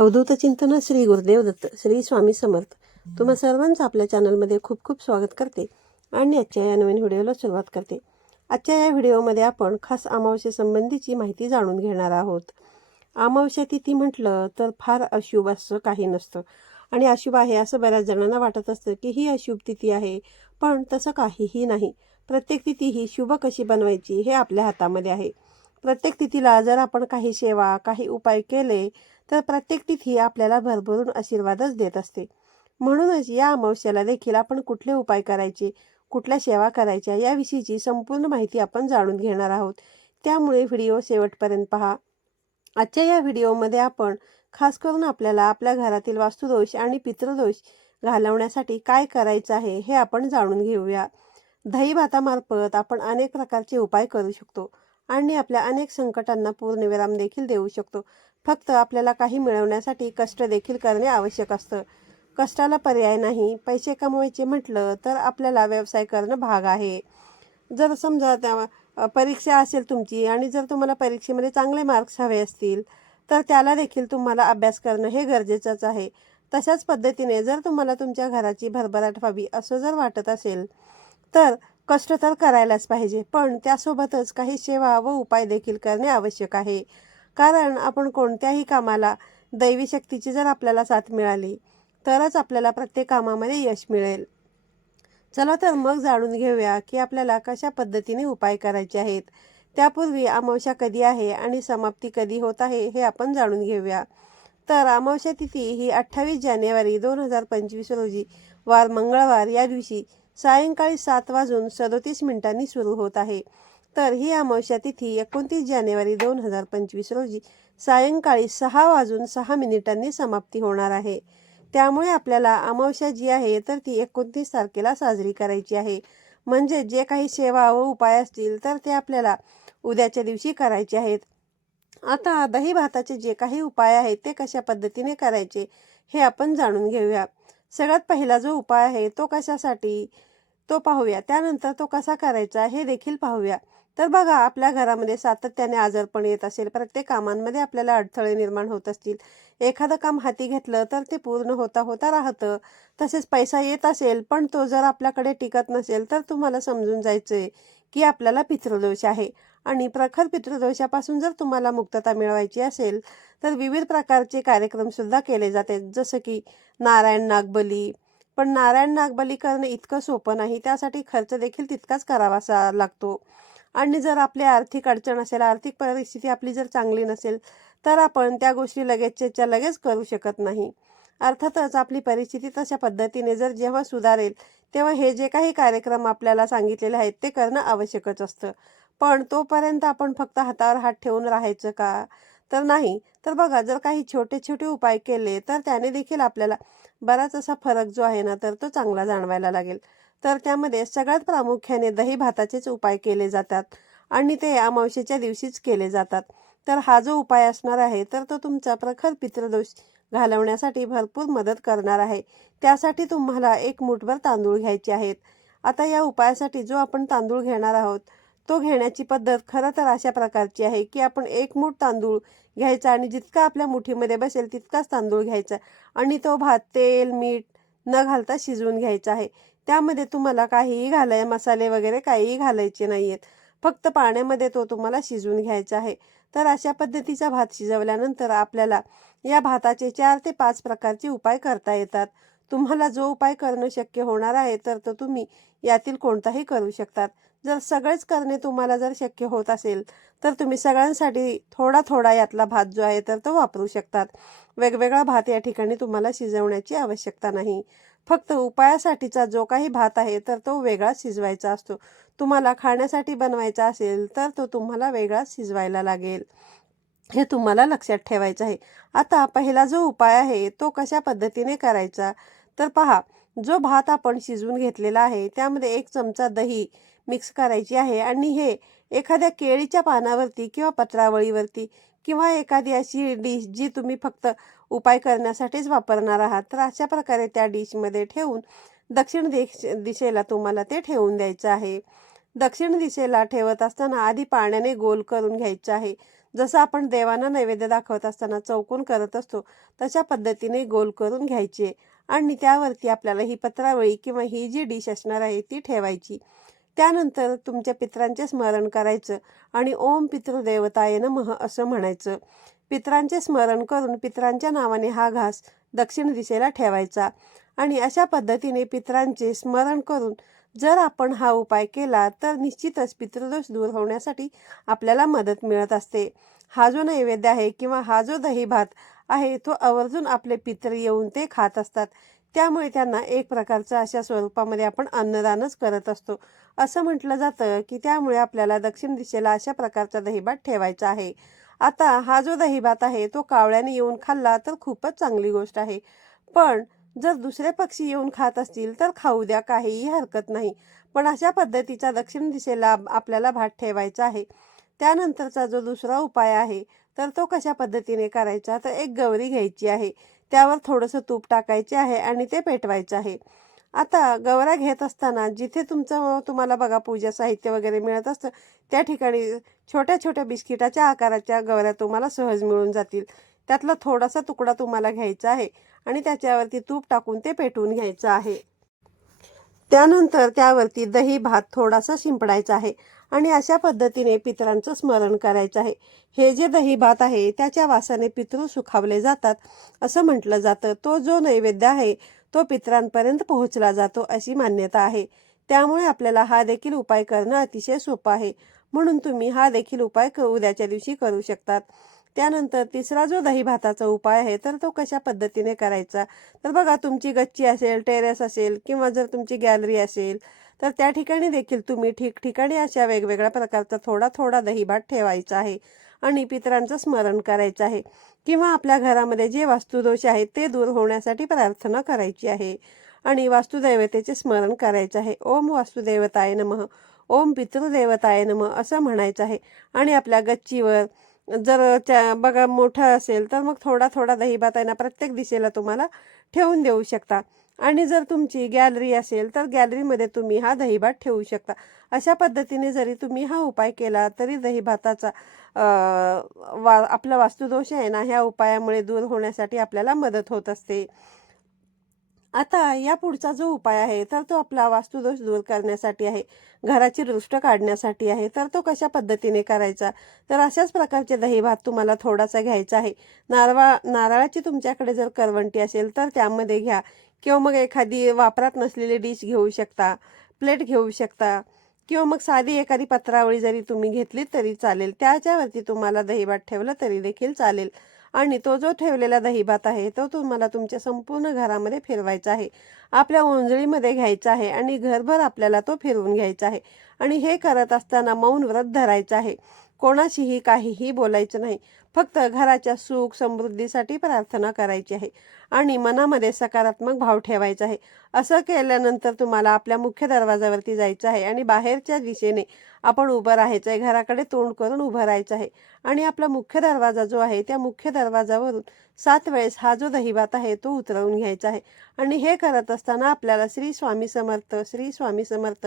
अवधूत चिंतन श्री गुरुदेव दत्त श्री स्वामी समर्थ. तुम्हा सर्वांचं आपल्या चॅनलमध्ये खूप खूप स्वागत करते आणि आजच्या या नवीन व्हिडिओला सुरुवात करते. आजच्या या व्हिडिओमध्ये आपण खास अमावस्येसंबंधीची माहिती जाणून घेणार आहोत. अमावस्या तिथी म्हटलं तर फार अशुभ असं काही नसतं. आणि अशुभ आहे असं बऱ्याच जणांना वाटत असतं की ही अशुभ तिथी आहे पण तसं काहीही नाही. प्रत्येक तिथी ही शुभ कशी बनवायची हे आपल्या हातामध्ये आहे. प्रत्येक तिथीला जर आपण काही सेवा काही उपाय केले तर प्रत्येक तिथी आपल्याला भरभरून आशीर्वादच देत असते. म्हणूनच या अमावस्याला देखील आपण कुठले उपाय करायचे कुठल्या सेवा करायच्या याविषयीची संपूर्ण माहिती आपण जाणून घेणार आहोत. त्यामुळे व्हिडिओ शेवटपर्यंत पहा. आजच्या या व्हिडिओमध्ये आपण खास करून आपल्याला आपल्या घरातील वास्तुदोष आणि पितृदोष घालवण्यासाठी काय करायचं आहे हे आपण जाणून घेऊया. दही भातामार्फत आपण अनेक प्रकारचे उपाय करू शकतो. आणि आपल्या अनेक संकटांना पूर्णविराम देखील देऊ शकतो. फक्त आपल्याला काही मिळवण्यासाठी कष्ट देखील करणे आवश्यक असतं. कष्टाला पर्याय नाही. पैसे कमवायचे म्हटलं तर आपल्याला व्यवसाय करणं भाग आहे. जर समजा त्या परीक्षा असेल तुमची आणि जर तुम्हाला परीक्षेमध्ये चांगले मार्क्स हवे असतील तर त्याला देखील तुम्हाला अभ्यास करणं हे गरजेचंच आहे. तशाच पद्धतीने जर तुम्हाला तुमच्या घराची भरभराट व्हावी असं जर वाटत असेल तर कष्ट तर करायलाच पाहिजे पण त्यासोबतच काही सेवा व उपाय देखील करणे आवश्यक आहे. कारण आपण कोणत्याही कामाला दैवी शक्तीची जर आपल्याला साथ मिळाली तरच आपल्याला प्रत्येक कामामध्ये यश मिळेल. चला तर मग जाणून घेऊया की आपल्याला कशा पद्धतीने उपाय करायचे आहेत. त्यापूर्वी अमावस्या कधी आहे आणि समाप्ती कधी होत आहे हे आपण जाणून घेऊया. तर अमावस्या तिथी ही अठ्ठावीस जानेवारी दोन हजार पंचवीस रोजी वार मंगळवार या दिवशी सायंकाळी सात वाजून सदोतीस मिनिटांनी सुरू होत आहे. तर ही अमावस्या तिथी एकोणतीस जानेवारी दोन हजार पंचवीस रोजी सायंकाळी सहा वाजून सहा मिनिटांनी समाप्ती होणार आहे. त्यामुळे आपल्याला अमावस्या जी आहे तर ती एकोणतीस तारखेला साजरी करायची आहे. म्हणजे जे काही सेवा व उपाय असतील तर ते आपल्याला उद्याच्या दिवशी करायचे आहेत. आता दही भाताचे जे काही उपाय आहेत ते कशा पद्धतीने करायचे हे आपण जाणून घेऊया. सगळ्यात पहिला जो उपाय आहे तो कशासाठी तो पाहूया. त्यानंतर तो कसा करायचा हे देखील पाहूया. तर बघा आपल्या घरामध्ये सातत्याने आजारपण येत असेल प्रत्येक कामांमध्ये आपल्याला अडथळे निर्माण होत असतील. एखादं काम हाती घेतलं तर ते पूर्ण होता होता राहतं. तसेच पैसा येत असेल पण तो जर आपल्याकडे टिकत नसेल तर तुम्हाला समजून जायचं आहे की आपल्याला पितृदोष आहे. आणि प्रखर पितृदोषापासून जर तुम्हाला मुक्तता मिळवायची असेल तर विविध प्रकारचे कार्यक्रमसुद्धा केले जाते. जसं की नारायण नागबली. पण नारायण नागबली करणं इतकं सोपं नाही त्यासाठी खर्च देखील तितकाच करावासा लागतो. आणि जर आपली आर्थिक अडचण असेल आर्थिक परिस्थिती आपली जर चांगली नसेल तर आपण त्या गोष्टी लगेचच्या लगेच करू शकत नाही. अर्थातच आपली परिस्थिती तशा पद्धतीने जर जेव्हा सुधारेल तेव्हा हे जे काही कार्यक्रम आपल्याला सांगितलेले आहेत ते करणं आवश्यकच असतं. पण तोपर्यंत आपण फक्त हातावर हात ठेवून राहायचं का? तर नाही. तर बघा जर काही छोटे छोटे उपाय केले तर त्याने देखील आपल्याला बराच असा फरक जो आहे ना तर तो चांगला जाणवायला लागेल. तर त्यामध्ये सगळ्यात प्रामुख्याने दही भाताचेच उपाय केले जातात आणि ते अमावशेच्या दिवशीच केले जातात. तर हा जो उपाय असणार आहे तर तो तुमचा प्रखर पितृदोष घालवण्यासाठी भरपूर मदत करणार आहे. त्यासाठी तुम्हाला एक मुठभर तांदूळ घ्यायचे आहेत. आता या उपायासाठी जो आपण तांदूळ घेणार आहोत तो घेण्याची पद्धत खरं तर अशा प्रकारची आहे की आपण एक मूठ तांदूळ घ्यायचा आणि जितका आपल्या मुठीमध्ये बसेल तितकाच तांदूळ घ्यायचा. आणि तो भात तेल मीठ न घालता शिजवून घ्यायचा आहे. त्यामध्ये तुम्हाला काहीही घालाय मसाले वगैरे काहीही घालायचे नाही आहेत फक्त पाण्यामध्ये तो तुम्हाला शिजवून घ्यायचा आहे. तर अशा पद्धतीचा भात शिजवल्यानंतर आपल्याला या भाताचे चार ते पाच प्रकारचे उपाय करता येतात. तुम्हाला जो उपाय करणं शक्य होणार आहे तर तो तुम्ही यातील कोणताही करू शकतात. जर सगळेच करणे तुम्हाला जर शक्य होत असेल तर तुम्ही सगळ्यांसाठी थोडा थोडा यातला भात जो आहे तर तो वापरू शकतात. वेगवेगळा भात या ठिकाणी तुम्हाला शिजवण्याची आवश्यकता नाही. फक्त उपायासाठीचा जो काही भात आहे तर तो वेगळा शिजवायचा असतो. तुम्हाला खाण्यासाठी बनवायचा असेल तर तो तुम्हाला वेगळा शिजवायला लागेल. हे तुम्हाला लक्षात ठेवायचं आहे. आता पहिला जो उपाय आहे तो कशा पद्धतीने करायचा? तर पहा जो भात आपण शिजवून घेतलेला आहे त्यामध्ये एक चमचा दही मिक्स करायची आहे आणि हे एखाद्या केळीच्या पानावरती किंवा पत्रावळीवरती किंवा एखादी अशी डिश जी तुम्ही फक्त उपाय करण्यासाठीच वापरणार आहात तर अशा प्रकारे त्या डिशमध्ये ठेवून दक्षिण दिश दिशेला तुम्हाला ते ठेवून द्यायचं आहे. दक्षिण दिशेला ठेवत असताना आधी पाण्याने गोल करून घ्यायचं आहे. जसं आपण देवांना नैवेद्य दाखवत असताना चौकोन करत असतो तशा पद्धतीने गोल करून घ्यायचे. आणि त्यावरती आपल्याला ही पत्रावळी किंवा ही जी डिश असणार आहे ती ठेवायची. त्यानंतर तुमच्या पित्रांचे स्मरण करायचं आणि ओम पितृदेवताय नमः असं म्हणायचं. पित्रांचे स्मरण करून पित्रांच्या नावाने हा घास दक्षिण दिशेला ठेवायचा आणि अशा पद्धतीने पित्रांचे स्मरण करून जर आपण हा उपाय केला तर निश्चितच पितृदोष दूर होण्यासाठी आपल्याला मदत मिळत असते. हा जो नैवेद्य आहे किंवा हा जो दही भात आहे तो आवर्जून आपले पितर येऊन ते खात असतात. त्यामुळे त्यांना एक प्रकारचं अशा स्वरूपामध्ये आपण अन्नदानच करत असतो. असं म्हटलं जातं की त्यामुळे आपल्याला दक्षिण दिशेला अशा प्रकारचा दहीभात ठेवायचा आहे. आता हा जो दहीभात आहे तो कावळ्याने येऊन खाल्ला तर खूपच चांगली गोष्ट आहे. पण जर दुसरे पक्षी येऊन खात असतील तर खाऊ द्या काहीही हरकत नाही. पण अशा पद्धतीचा दक्षिण दिशेला आपल्याला भात ठेवायचा आहे. त्यानंतरचा जो दुसरा उपाय आहे तर तो कशा पद्धतीने करायचा? तर एक गवरी घ्यायची आहे. त्यावर थोडंसं तूप टाकायचे आहे आणि ते पेटवायचं आहे. आता गवऱ्या घेत असताना जिथे तुमचं तुम्हाला बघा पूजा साहित्य वगैरे मिळत असतं त्या ठिकाणी छोट्या छोट्या बिस्किटाच्या आकाराच्या गवऱ्या तुम्हाला सहज मिळून जातील. त्यातला थोडासा तुकडा तुम्हाला घ्यायचा आहे आणि त्याच्यावरती तूप टाकून ते पेटवून घ्यायचं आहे. त्यानंतर त्यावरती दही भात थोडासा शिंपडायचा आहे आणि अशा पद्धतीने पितरांचं स्मरण करायचं आहे. हे जे दही भात आहे त्याच्या वासाने पितृ सुखावले जातात असं म्हटलं जातं. तो जो नैवेद्य आहे तो पितरांपर्यंत पोहोचला जातो अशी मान्यता आहे. त्यामुळे आपल्याला हा देखील उपाय करणं अतिशय सोपं आहे. म्हणून तुम्ही हा देखील उपाय क- उद्याच्या दिवशी करू शकतात. त्यानंतर तिसरा जो दही भाताचा उपाय आहे तर तो कशा पद्धतीने करायचा? तर बघा तुमची गच्ची असेल टेरेस असेल किंवा जर तुमची गॅलरी असेल तर त्या ठिकाणी देखील तुम्ही ठिकठिकाणी अशा वेगवेगळ्या प्रकारचा थोडा थोडा दही भात ठेवायचा आहे आणि पितरांचं स्मरण करायचं आहे. किंवा आपल्या घरामध्ये जे वास्तुदोष आहेत ते दूर होण्यासाठी प्रार्थना करायची आहे आणि वास्तुदैवतेचे स्मरण करायचं आहे. ओम वास्तुदेवताय नमः ओम पितृदेवताय नमः असं म्हणायचं आहे. आणि आपल्या गच्चीवर जर त्या बघा मोठं असेल तर मग थोडा थोडा दहीभात आहे ना प्रत्येक दिशेला तुम्हाला ठेवून देऊ शकता. आणि जर तुमची गॅलरी असेल तर गॅलरीमध्ये तुम्ही हा दहीभात ठेवू शकता. अशा पद्धतीने जरी तुम्ही हा उपाय केला तरी दहीभाताचा वा आपला वास्तुदोष आहे ना ह्या उपायामुळे दूर होण्यासाठी आपल्याला मदत होत असते. आता या पुढचा जो उपाय आहे तर तो आपला वास्तुदोष दूर करण्यासाठी आहे घराची रुष्ट काढण्यासाठी आहे तर तो कशा पद्धतीने करायचा? तर अशाच प्रकारचे दही भात तुम्हाला थोडासा घ्यायचा आहे. नारवा नारळाची तुमच्याकडे जर करवंटी असेल तर त्यामध्ये घ्या. किंवा मग एखादी वापरात नसलेली डिश घेऊ शकता प्लेट घेऊ शकता. किंवा मग साधी एखादी पत्रावळी जरी तुम्ही घेतली तरी चालेल. त्याच्यावरती तुम्हाला दहीभात ठेवलं तरी देखील चालेल. आणि तो जो ठेवलेला दहीभात आहे तो तुम्हाला तुमच्या संपूर्ण घरामध्ये फिरवायचा आहे. आपल्या ओंजळीमध्ये घ्यायचा आहे आणि घरभर आपल्याला तो फिरवून घ्यायचा आहे. आणि हे करत असताना मौन व्रत धरायचं आहे. कोणाशीही काहीही बोलायचं नाही. फक्त घराच्या सुख समृद्धीसाठी प्रार्थना करायची आहे. आणि मनामध्ये सकारात्मक भाव ठेवायचा आहे. असं केल्यानंतर तुम्हाला आपल्या मुख्य दरवाजावरती जायचं आहे आणि बाहेरच्या दिशेने आपण उभं राहायचं आहे. घराकडे तोंड करून उभं राहायचं आहे. आणि आपला मुख्य दरवाजा जो आहे त्या मुख्य दरवाजावरून सात वेळेस हा जो दहीभात आहे तो उतरवून घ्यायचा आहे. आणि हे करत असताना आपल्याला श्री स्वामी समर्थ श्री स्वामी समर्थ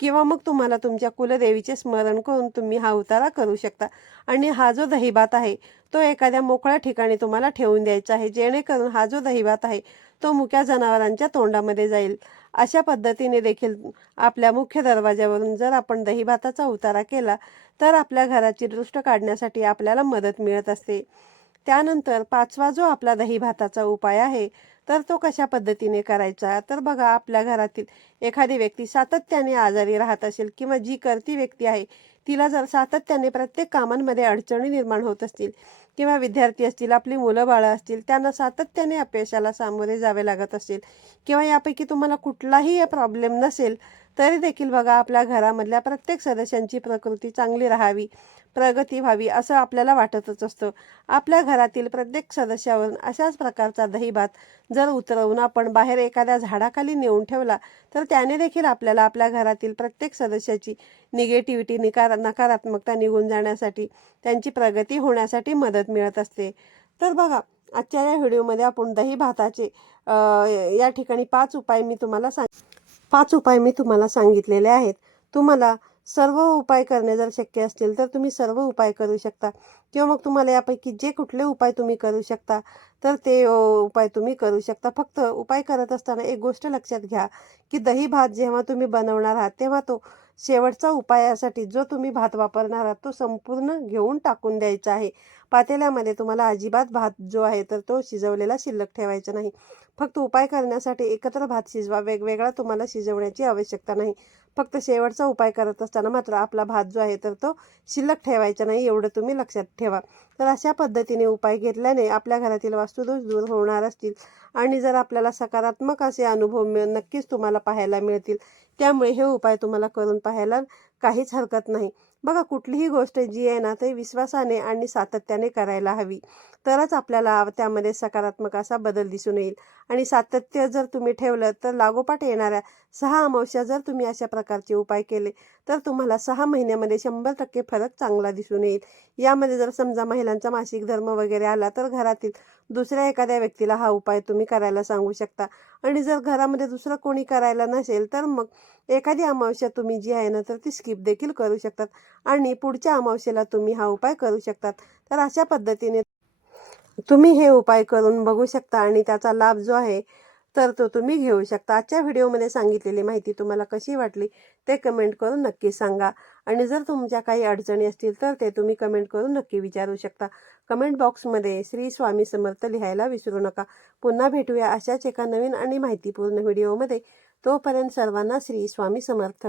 किंवा मग तुम्हाला तुमच्या कुलदेवीचे स्मरण करून तुम्ही हा उतारा करू शकता. आणि हा जो दहीभात आहे तो एखाद्या मोकळ्या ठिकाणी तुम्हाला ठेवून द्यायचा आहे जेणेकरून हा जो दहीभात आहे तो मुक्या जनावरांच्या तोंडामध्ये जाईल. अशा पद्धतीने देखील आपल्या मुख्य दरवाज्यावरून जर आपण दहीभाताचा उतारा केला तर आपल्या घराची दृष्ट काढण्यासाठी आपल्याला मदत मिळत असते. त्यानंतर पाचवा जो आपला दहीभाताचा उपाय आहे तर तो कशा पद्धतीने करायचा? तर बघा आपल्या घरातील एखादी व्यक्ती सातत्याने आजारी राहत असेल किंवा जी करती व्यक्ती आहे तिला जर सातत्याने प्रत्येक कामांमध्ये अडचणी निर्माण होत असतील किंवा विद्यार्थी असतील आपली मुलं बाळं असतील त्यांना सातत्याने अपयशाला सामोरे जावे लागत असेल किंवा यापैकी तुम्हाला कुठलाही प्रॉब्लेम नसेल तरी देखील बघा आपल्या घरामधल्या प्रत्येक सदस्यांची प्रकृती चांगली राहावी प्रगती व्हावी असं आपल्याला वाटतच असतं. आपल्या घरातील प्रत्येक सदस्यावरून अशाच प्रकारचा दहीभात जर उतरवून आपण बाहेर एखाद्या झाडाखाली नेऊन ठेवला तर त्याने देखील आपल्याला आपल्या घरातील प्रत्येक सदस्याची निगेटिव्हिटी निकार नकारात्मकता निघून जाण्यासाठी त्यांची प्रगती होण्यासाठी मदत मिळत असते. तर बघा आजच्या या व्हिडिओमध्ये आपण दही भाताचे या ठिकाणी पाच उपाय मी तुम्हाला सांग पाच उपाय मी तुम्हाला सांगितलेले आहेत. तुम्हाला सर्व उपाय करणे जर शक्य असतील तर तुम्ही सर्व उपाय करू शकता. किंवा मग तुम्हाला यापैकी जे कुठले उपाय तुम्ही करू शकता तर ते उपाय तुम्ही करू शकता. फक्त उपाय करत असताना एक गोष्ट लक्षात घ्या की दही भात जेव्हा तुम्ही बनवणार आहात तेव्हा तो शेवटचा उपायासाठी जो तुम्ही भात वापरणार आहात तो संपूर्ण घेऊन टाकून द्यायचा आहे. पातेल्यामध्ये तुम्हाला अजिबात भात जो आहे तर तो शिजवलेला शिल्लक ठेवायचा नाही. फक्त उपाय करण्यासाठी एकत्र भात शिजवा. वेगवेगळा तुम्हाला शिजवण्याची आवश्यकता नाही. फक्त शेवटचा उपाय करत असताना मात्र आपला भात जो आहे तर तो शिल्लक ठेवायचा नाही एवढं तुम्ही लक्षात ठेवा. तर अशा पद्धतीने उपाय घेतल्याने आपल्या घरातील वास्तुदोष दूर होणार असतील आणि जर आपल्याला सकारात्मक असे अनुभव मिळ नक्कीच तुम्हाला पाहायला मिळतील. त्यामुळे हे उपाय तुम्हाला करून पाहायला काहीच हरकत नाही. बघा कुठलीही गोष्ट जी आहे ना ते विश्वासाने आणि सातत्याने करायला हवी. तरच आपल्याला त्यामध्ये सकारात्मक असा बदल दिसून येईल. आणि सातत्य जर तुम्ही ठेवलं तर लागोपाठ येणाऱ्या सहा अमावस्या जर तुम्ही अशा प्रकारचे उपाय केले तर तुम्हाला सहा महिन्यामध्ये शंभर टक्के फरक चांगला दिसून येईल. यामध्ये जर समजा महिलांचा मासिक धर्म वगैरे आला तर घरातील दुसऱ्या एखाद्या व्यक्तीला हा उपाय तुम्ही करायला सांगू शकता. आणि जर घरामध्ये दुसरं कोणी करायला नसेल तर मग एखादी अमावस्या तुम्ही जी आहे ना तर ती स्किप देखील करू शकतात. आणि पुढच्या अमावस्येला तुम्ही हा उपाय करू शकतात. तर अशा पद्धतीने तुम्ही हे उपाय करून बघू शकता आणि त्याचा लाभ जो आहे तर तो तुम्ही घेऊ शकता. आजच्या व्हिडिओमध्ये सांगितलेली माहिती तुम्हाला कशी वाटली ते कमेंट करून नक्की सांगा. आणि जर तुमच्या काही अडचणी असतील तर ते तुम्ही कमेंट करून नक्की विचारू शकता. कमेंट बॉक्समध्ये श्री स्वामी समर्थ लिहायला विसरू नका. पुन्हा भेटूया अशाच एका नवीन आणि माहितीपूर्ण व्हिडिओमध्ये. तोपर्यंत सर्वांना श्री स्वामी समर्थ.